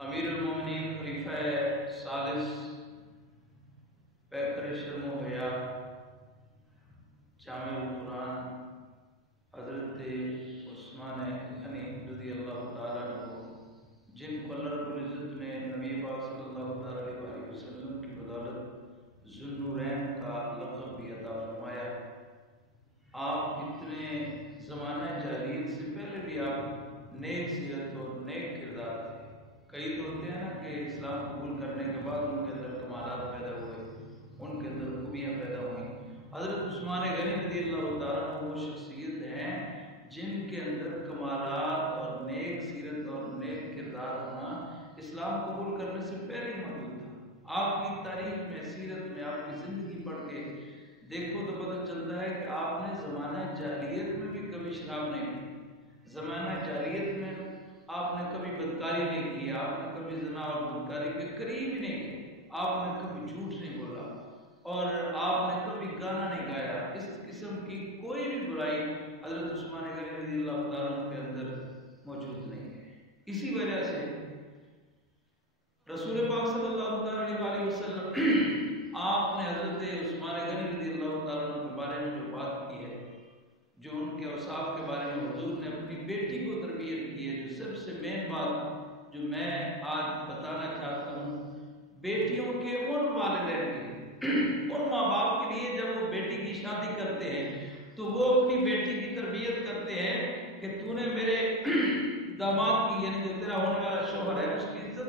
امیر المومنین خلیفہ ثالث پیکر شرم و حیا جامع القرآن حضرت عثمان غنی رضی اللہ تعالیٰ عنہ، جن کو اللہ رب العزت نے نبی پاک صلی اللہ تعالیٰ علیہ وسلم کی بدولت ذو النورین کا لقب بھی عطا فرمایا۔ آپ اتنے زمانہ جاہلیت سے پہلے بھی آپ نیک سیرت اور نیک کردار تھے۔ کئی تو ہوتے ہیں نا کہ اسلام قبول کرنے کے بعد ان کے اندر کمالات پیدا ہوئے، ان کے اندر خوبیاں پیدا ہوئیں۔ حضرت عثمان غنی رضی اللہ تعالیٰ عنہ وہ شخصیت ہیں جن کے اندر کمالات اور نیک سیرت اور نیک کردار ہونا اسلام قبول کرنے سے پہلے ہی موجود تھا۔ آپ کی تاریخ میں، سیرت میں، آپ کی زندگی پڑھ کے دیکھو تو پتہ چلتا ہے کہ آپ نے زمانہ جاہلیت میں بھی کبھی شراب نہیں پی، زمانہ جاہلیت میں آپ نے کبھی بدکاری نہیں کی، آپ نے کبھی زنا اور بدکاری کے قریب ہی نہیں کی، آپ نے کبھی جھوٹ نہیں بولا اور آپ نے کبھی گانا نہیں گایا۔ اس قسم کی کوئی بھی برائی حضرت عثمان غنی رضی اللہ تعالیٰ عنہ کے اندر موجود نہیں ہے۔ اسی وجہ سے رسول پاک صلی اللہ تعالیٰ علیہ وسلم آپ نے حضرت عثمان غنی رضی اللہ تعالیٰ عنہ کے بارے میں جو بات کی ہے، جو ان کے اوصاف کے بارے میں حضور نے اپنی بیٹی کو تربیت کی ہے، جو سب سے مین بات جو میں آج بتانا چاہتا ہوں، بیٹیوں کے ان والدین کی، ان ماں باپ کے لیے جب وہ بیٹی کی شادی کرتے ہیں تو وہ اپنی بیٹی کی تربیت کرتے ہیں کہ تو نے میرے داماد کی، یعنی جو تیرا ہونے والا شوہر ہے، اس کی عزت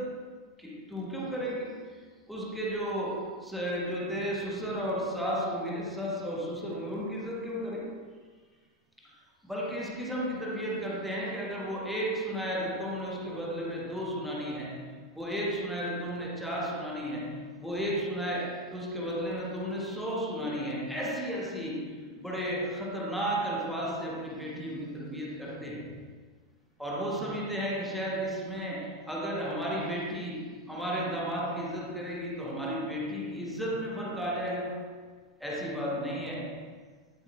تو کیوں کرے گی؟ اس کے جو تیرے سسر اور ساس ہوں گے، سس اور سسر ہوں گے، ان کی عزت کیوں کرے گی؟ بلکہ اس قسم کی تربیت کرتے ہیں کہ اگر وہ ایک سنایا تو تم نے اس کے بدلے میں 2 سنانی ہے، وہ ایک سنایا تو تم نے 4 سنانی ہے، وہ ایک سنائے تو اس کے بدلے میں تم نے 100 سنانی ہے۔ ایسی بڑے خطرناک الفاظ سے اپنی بیٹیوں کی تربیت کرتے ہیں، اور وہ سمجھتے ہیں کہ شاید اس میں اگر ہماری بیٹی ہمارے داماد کی عزت کرے گی تو ہماری بیٹی کی عزت میں فرق آ جائے گا۔ ایسی بات نہیں ہے۔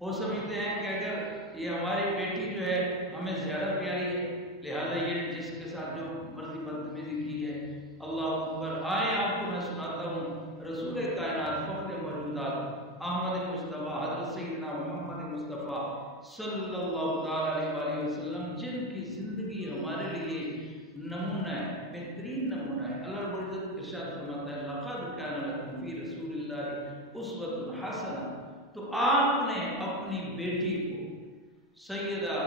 وہ سمجھتے ہیں کہ اگر یہ ہماری بیٹی جو ہے ہمیں زیادہ پیاری ہے، لہذا یہ جس کے ساتھ جو مرضی بدتمیزی کی ہے، اللہ اکبر۔ آئے آپ کو میں سناتا ہوں رسول کائنات فخر موجودات احمد مصطفیٰ حضرت سیدنا محمد مصطفیٰ صلی اللہ تعالیٰ علیہ وسلم، جن کی زندگی ہمارے لیے نمونہ ہے، بہترین نمونہ ہے۔ اللہ رب العزت ارشاد فرماتا ہے لقد کان لکم فی رسول اللہ اسوۃ حسنہ۔ تو آپ نے اپنی بیٹی کو سیدہ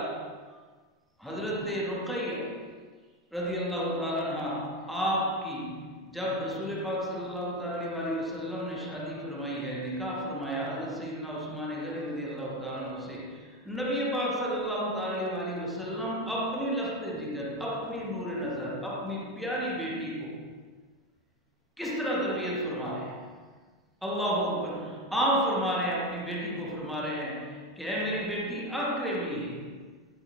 حضرت رقیہ رضی اللہ تعالیٰ عنہ آپ کی جب رسول پاک صلی اللہ تعالیٰ علیہ وسلم نے شادی فرمائی ہے، نکاح فرمایا حضرت سیدنا عثمان غنی رضی اللہ تعالیٰ عنہ سے، نبی پاک صلی اللہ تعالیٰ علیہ وسلم اپنی لخت جگر، اپنی نور نظر، اپنی پیاری بیٹی کو کس طرح تربیت فرما رہے ہیں؟ اللہ اکبر۔ آپ فرما رہے ہیں، اپنی بیٹی کو فرما رہے ہیں کہ اے میری بیٹی اکرمی ہے،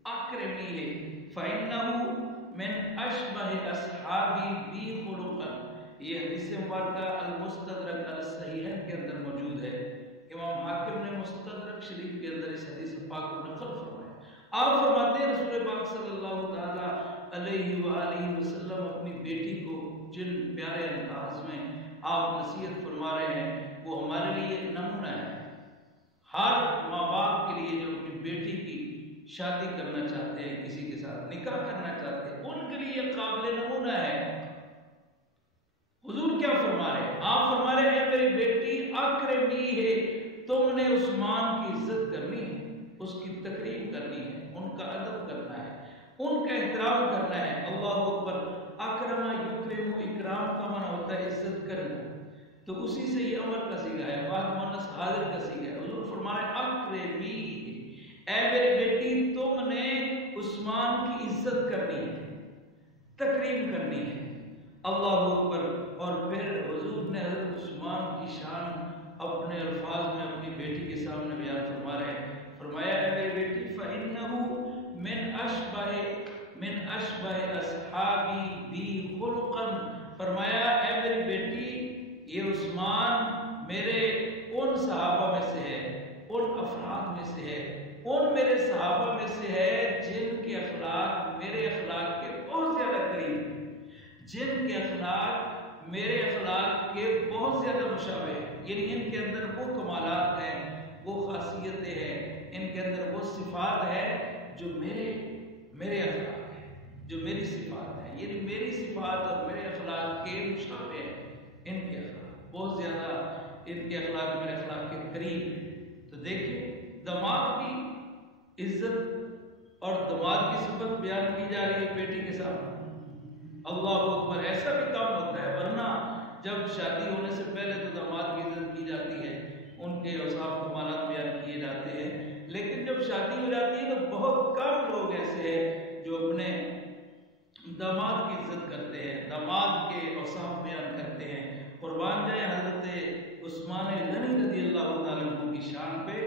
اکرمی ہے، فَإِنَّهُ مِنْ أَشْبَهِ أَصْحَابِي بِي خُلُقًا۔ یہ حدیث مبارکہ المستدرک الصحیحین کے اندر موجود ہے۔ امام حاکم نے مستدرک شریف کے اندر اس حدیث پاک کو نقل فرمایا۔ آپ فرماتے ہیں رسول پاک صلی اللہ تعالیٰ علیہ وآلہ وسلم اپنی بیٹی کو جن پیارے انداز میں آپ نصیحت فرما رہے ہیں وہ ہمارے لیے نمونہ ہے۔ ہر ماں باپ کے لیے جو اپنی بیٹی کی شادی کرنا چاہتے ہیں، کسی کے ساتھ نکاح کرنا چاہتے ہیں، ان کے لیے یہ قابل نمونہ ہے۔ حضور کیا فرما رہے ہیں؟ آپ فرما رہے ہیں میری بیٹی اکرمی ہے، تم نے عثمان کی عزت کرنی ہے، اس کی تکریم کرنی ہے، ان کا ادب کرنا ہے، ان کا احترام کرنا ہے۔ اللہ اکبر۔ اکرم یکرم، اکرام کا معنی ہوتا ہے عزت کرنا، تو اسی سے یہ امر کا صیغہ ہے، واحد مؤنث حاضر کا صیغہ ہے۔ حضور فرما رہے ہیں اکرمی، اے میری بیٹی تم نے عثمان کی عزت کرنی ہے، تکریم کرنی ہے۔ اللہ اکبر۔ اور پھر حضور نے حضرت عثمان کی شان اپنے الفاظ میں اپنی بیٹی کے سامنے بیان فرما رہے ہیں۔ فرمایا اے میری بیٹی فَإِنَّهُ مِنْ أَشْبَهِ أَصْحَابِي بِي خُلُقًا۔ فرمایا اے میری بیٹی یہ عثمان میرے ان صحابہ میں سے ہے، ان افراد میں سے ہے، ان میرے صحابہ میں سے ہے جن کے اخلاق میرے اخلاق کے بہت زیادہ قریب، جن ان کے اخلاق میرے اخلاق کے بہت زیادہ مشابہ ہیں، یعنی ان کے اندر وہ کمالات ہیں، وہ خاصیتیں ہیں، ان کے اندر وہ صفات ہے جو میرے اخلاق ہیں، جو میری صفات ہیں، یعنی میری صفات اور میرے اخلاق کے مشابہ ہیں ان کے اخلاق، بہت زیادہ ان کے اخلاق میرے اخلاق کے قریب ہیں۔ تو دیکھیں دماغ کی عزت اور دماغ کی صفت بیان کی جا رہی ہے بیٹی کے سامنے، اللہ اکبر، ایسا بھی کام ہوتا ہے، ورنہ جب شادی ہونے سے پہلے تو داماد کی عزت کی جاتی ہے، ان کے اوصاف کمالات بیان کیے جاتے ہیں، لیکن جب شادی ہو جاتی ہے تو بہت کم لوگ ایسے ہیں جو اپنے داماد کی عزت کرتے ہیں، داماد کے اوصاف بیان کرتے ہیں۔ قربان جائیں حضرت عثمان غنی رضی اللہ تعالیٰ عنہ کی شان پہ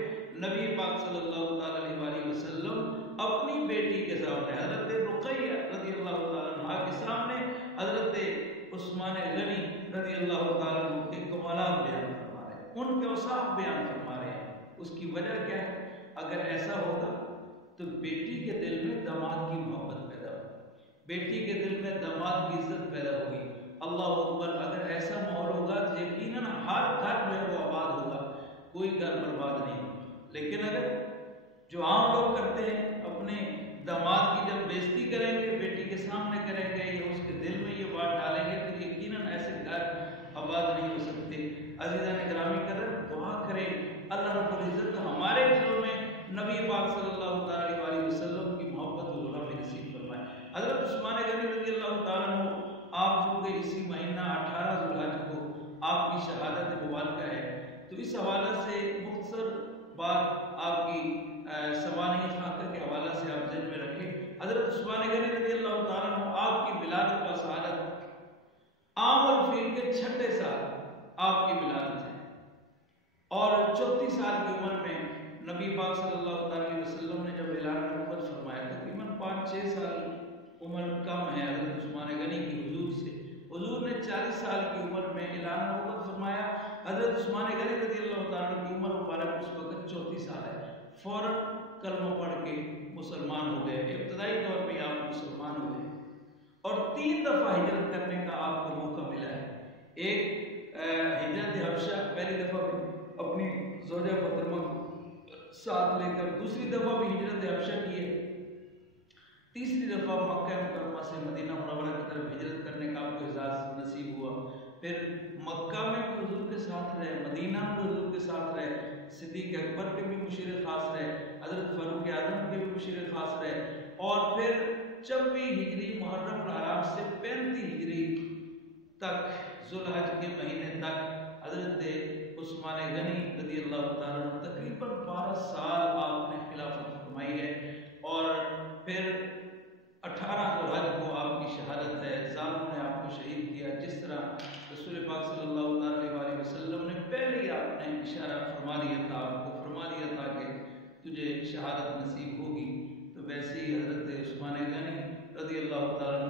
نبی پاک صلی اللہ تعالیٰ علیہ وسلم اپنی بیٹی کے سامنے حضرت رقیہ رضی اللہ تعالیٰ عنہ کے سامنے حضرت عثمان غنی رضی اللہ تعالیٰ عنہ کے کمالات بیان فرما رہے ہیں، ان کے اوصاف بیان فرما رہے ہیں۔ اس کی وجہ کیا ہے؟ اگر ایسا ہوگا تو بیٹی کے دل میں داماد کی محبت پیدا ہوگی، بیٹی کے دل میں داماد کی عزت پیدا ہوگی۔ اللہ اکبر، اگر ایسا ماحول ہوگا تو یقیناً ہر گھر جو ہے وہ آباد ہوگا، کوئی گھر برباد نہیں ہوگا۔ لیکن اگر جو عام لوگ کرتے ہیں اپنے داماد کی جب بےزتی کریں گے، بیٹی کے سامنے کریں گے یا اس کے دل میں یہ بات ڈالیں گے تو یقیناً ایسے گھر آباد نہیں ہو سکتے۔ عزیزان گرامی قدر، دعا کریں اللہ رب العزت ہمارے دلوں میں نبی پاک صلی اللہ علیہ وسلم کی محبت و غلامی نصیب فرمائے۔ حضرت عثمان غنی رضی اللہ تعالیٰ عنہ آپ جو کہ اسی مہینہ 18 ذو الحج کو آپ کی شہادت مبارکہ ہے، تو اس حوالے سے مختصر بات آپ کی سوانح خاکہ کے حوالے سے آپ ذہن میں رکھیں۔ حضرت عثمان غنی رضی اللہ تعالیٰ عنہ آپ کی ولادت و شہادت عام الفیل کے 6 سال آپ کی ولادت ہے، اور 34 سال کی عمر میں نبی پاک صلی اللہ علیہ وسلم نے جب اعلان نبوت فرمایا، تقریباً 5-6 سال عمر کم ہے حضرت عثمان غنی کی حضور سے۔ حضور نے 40 سال کی عمر میں اعلان نبوت فرمایا، حضرت عثمان غنی رضی اللہ تعالیٰ کی عمر مبارک اس وقت 34 سال ہے، فوراً کلمہ پڑھ کے مسلمان ہو گئے، ابتدائی طور پہ آپ مسلمان ہو گئے، اور 3 دفعہ ہجرت کرنے کا آپ کو موقع ملا ہے۔ ایک ہجرت حبشہ، پہلی دفعہ اپنی زوجہ محترمہ ساتھ لے کر، دوسری دفعہ بھی ہجرت حبشہ کی ہے، تیسری دفعہ مکہ مکرمہ سے مدینہ منورہ کی طرف ہجرت کرنے کا آپ کو اعزاز نصیب ہوا۔ پھر مکہ میں بھی حضور کے ساتھ رہے، مدینہ میں بھی حضور کے ساتھ رہے، صدیق اکبر کے بھی مشیر خاص رہے، حضرت فاروق اعظم کے بھی مشیر خاص رہے، اور پھر 26 ہجری محرم الحرام سے 35 ہجری تک ذو الحج کے مہینے تک حضرت عثمان غنی رضی اللہ تعالیٰ عنہ تقریباً 12 سال آپ نے خلافت فرمائی ہے، اور پھر 18 ذو الحج کو آپ کی شہادت ہے، ظالموں نے آپ کو شہید کیا، جس طرح رسول پاک صلی اللہ علیہ وسلم نے پہلے ہی آپ نے اشارہ فرما دیا تھا، آپ کو فرما دیا تھا کہ تجھے شہادت نصیب ہوگی، تو ویسے ہی حضرت عثمان غنی رضی اللہ تعالیٰ